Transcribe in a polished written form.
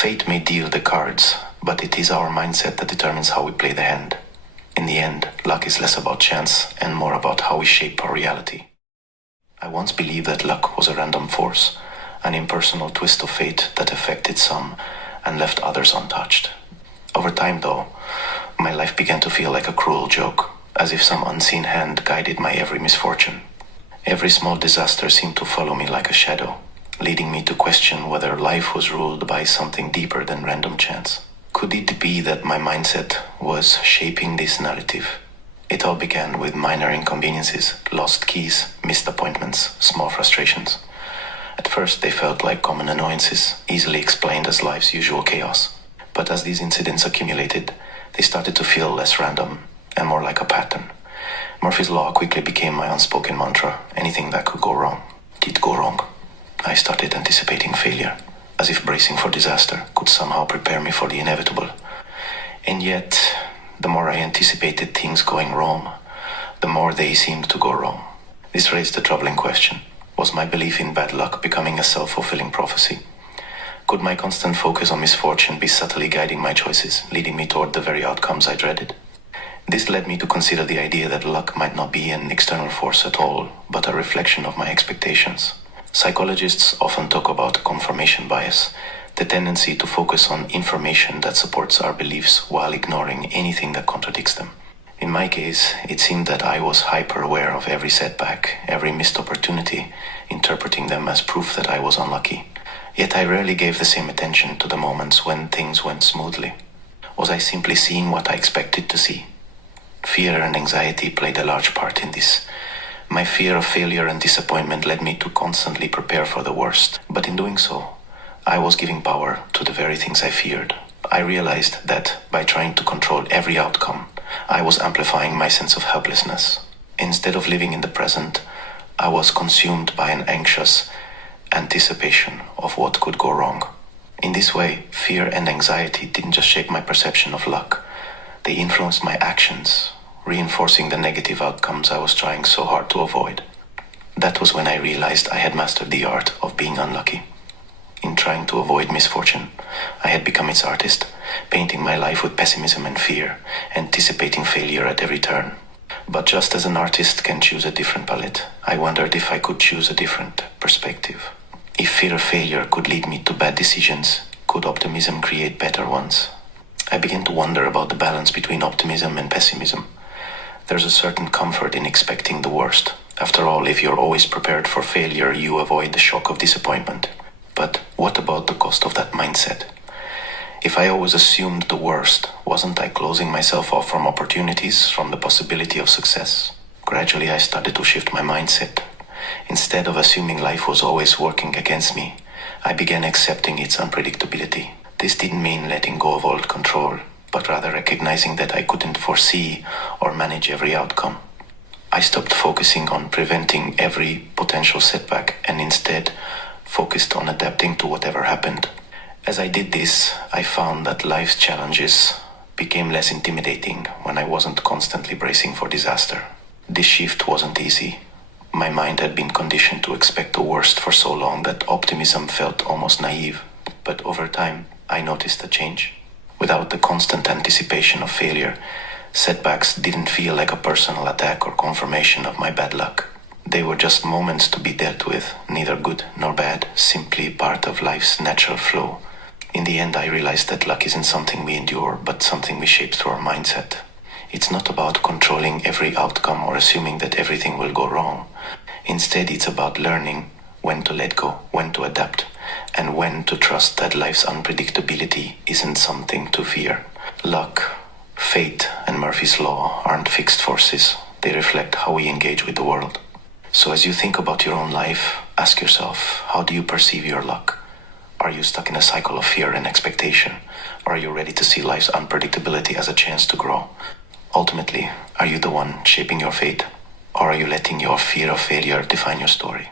Fate may deal the cards, but it is our mindset that determines how we play the hand. In the end, luck is less about chance and more about how we shape our reality. I once believed that luck was a random force, an impersonal twist of fate that affected some and left others untouched. Over time, though, my life began to feel like a cruel joke, as if some unseen hand guided my every misfortune. Every small disaster seemed to follow me like a shadow, leading me to question whether life was ruled by something deeper than random chance. Could it be that my mindset was shaping this narrative? It all began with minor inconveniences, lost keys, missed appointments, small frustrations. At first they felt like common annoyances, easily explained as life's usual chaos. But as these incidents accumulated, they started to feel less random and more like a pattern. Murphy's Law quickly became my unspoken mantra. Anything that could go wrong did go wrong. I started anticipating failure, as if bracing for disaster could somehow prepare me for the inevitable. And yet, the more I anticipated things going wrong, the more they seemed to go wrong. This raised a troubling question. Was my belief in bad luck becoming a self-fulfilling prophecy? Could my constant focus on misfortune be subtly guiding my choices, leading me toward the very outcomes I dreaded? This led me to consider the idea that luck might not be an external force at all, but a reflection of my expectations. Psychologists often talk about confirmation bias, the tendency to focus on information that supports our beliefs while ignoring anything that contradicts them. In my case, it seemed that I was hyper-aware of every setback, every missed opportunity, interpreting them as proof that I was unlucky. Yet I rarely gave the same attention to the moments when things went smoothly. Was I simply seeing what I expected to see? Fear and anxiety played a large part in this. My fear of failure and disappointment led me to constantly prepare for the worst. But in doing so, I was giving power to the very things I feared. I realized that by trying to control every outcome, I was amplifying my sense of helplessness. Instead of living in the present, I was consumed by an anxious anticipation of what could go wrong. In this way, fear and anxiety didn't just shape my perception of luck, they influenced my actions, reinforcing the negative outcomes I was trying so hard to avoid. That was when I realized I had mastered the art of being unlucky. In trying to avoid misfortune, I had become its artist, painting my life with pessimism and fear, anticipating failure at every turn. But just as an artist can choose a different palette, I wondered if I could choose a different perspective. If fear of failure could lead me to bad decisions, could optimism create better ones? I began to wonder about the balance between optimism and pessimism. There's a certain comfort in expecting the worst. After all, if you're always prepared for failure, you avoid the shock of disappointment. But what about the cost of that mindset? If I always assumed the worst, wasn't I closing myself off from opportunities, from the possibility of success? Gradually, I started to shift my mindset. Instead of assuming life was always working against me, I began accepting its unpredictability. This didn't mean letting go of all control, but rather recognizing that I couldn't foresee or manage every outcome. I stopped focusing on preventing every potential setback and instead focused on adapting to whatever happened. As I did this, I found that life's challenges became less intimidating when I wasn't constantly bracing for disaster. This shift wasn't easy. My mind had been conditioned to expect the worst for so long that optimism felt almost naive. But over time, I noticed a change. Without the constant anticipation of failure, setbacks didn't feel like a personal attack or confirmation of my bad luck. They were just moments to be dealt with, neither good nor bad, simply part of life's natural flow. In the end, I realized that luck isn't something we endure, but something we shape through our mindset. It's not about controlling every outcome or assuming that everything will go wrong. Instead, it's about learning when to let go, when to adapt, and when to trust that life's unpredictability isn't something to fear. Luck, fate, and Murphy's Law aren't fixed forces. They reflect how we engage with the world. So as you think about your own life, ask yourself, how do you perceive your luck? Are you stuck in a cycle of fear and expectation? Or are you ready to see life's unpredictability as a chance to grow? Ultimately, are you the one shaping your fate? Or are you letting your fear of failure define your story?